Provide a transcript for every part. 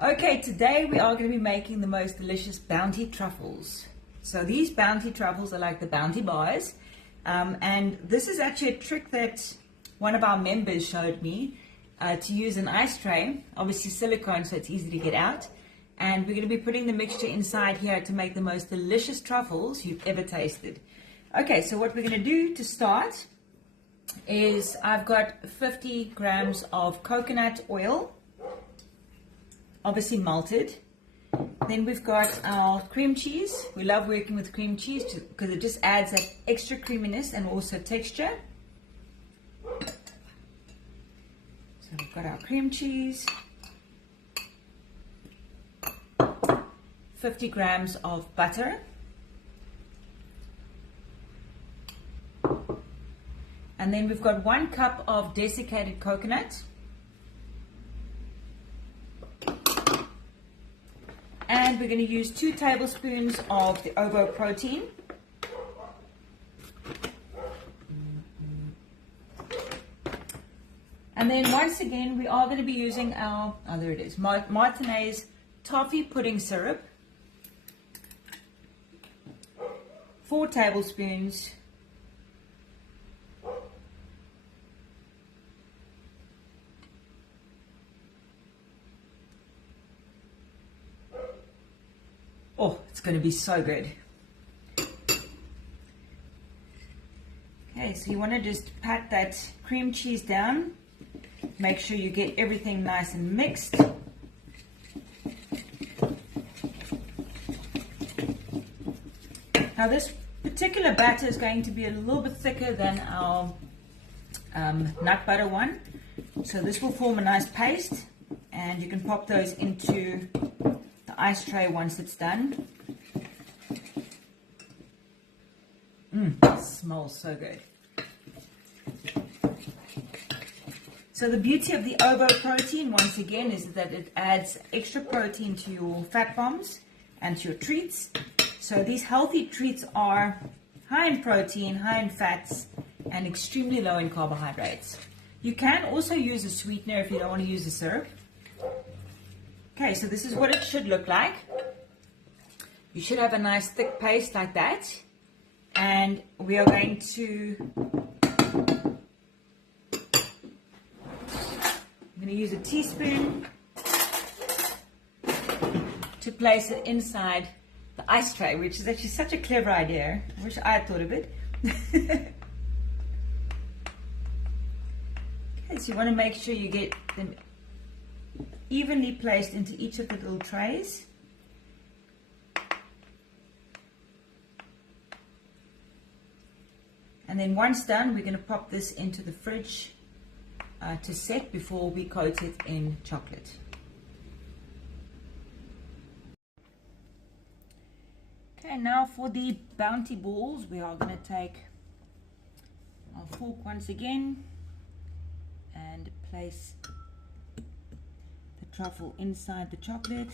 Okay, today we are going to be making the most delicious bounty truffles. So these bounty truffles are like the bounty bars. And this is actually a trick that one of our members showed me to use an ice tray, obviously silicone so it's easy to get out. And we're going to be putting the mixture inside here to make the most delicious truffles you've ever tasted. Okay, so what we're going to do to start is I've got 50 grams of coconut oil, obviously malted. Then we've got our cream cheese. We love working with cream cheese because it just adds that extra creaminess and also texture. So we've got our cream cheese, 50 grams of butter, and then we've got 1 cup of desiccated coconut, and we're going to use 2 tablespoons of the ovo protein, and then once again we are going to be using our, there it is, Martinez toffee pudding syrup, 4 tablespoons, oh, it's going to be so good. Okay, so you want to just pat that cream cheese down. Make sure you get everything nice and mixed. Now this particular batter is going to be a little bit thicker than our nut butter one. So this will form a nice paste, and you can pop those into the ice tray once it's done. It smells so good. So the beauty of the ovo protein, once again, is that it adds extra protein to your fat bombs and to your treats. So these healthy treats are high in protein, high in fats, and extremely low in carbohydrates. You can also use a sweetener if you don't want to use the syrup. Okay, so this is what it should look like. You should have a nice thick paste like that. And we are going to use a teaspoon to place it inside the ice tray, which is actually such a clever idea. I wish I had thought of it. Okay, so you want to make sure you get them evenly placed into each of the little trays. And then once done, we're going to pop this into the fridge to set before we coat it in chocolate. Okay, now for the bounty balls, we are going to take our fork once again and place the truffle inside the chocolate.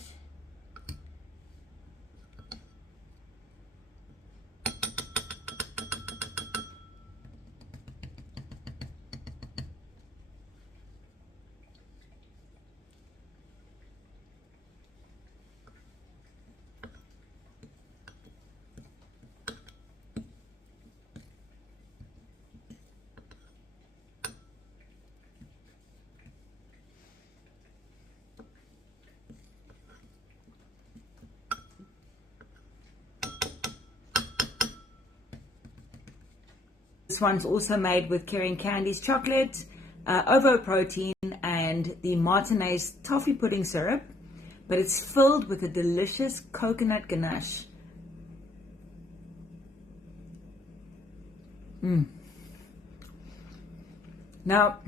This one's also made with Kerry & Candy's chocolate, ovo protein, and the Martinez toffee pudding syrup, but it's filled with a delicious coconut ganache. Now,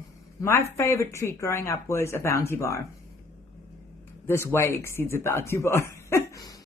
my favorite treat growing up was a bounty bar. This way exceeds a bounty bar.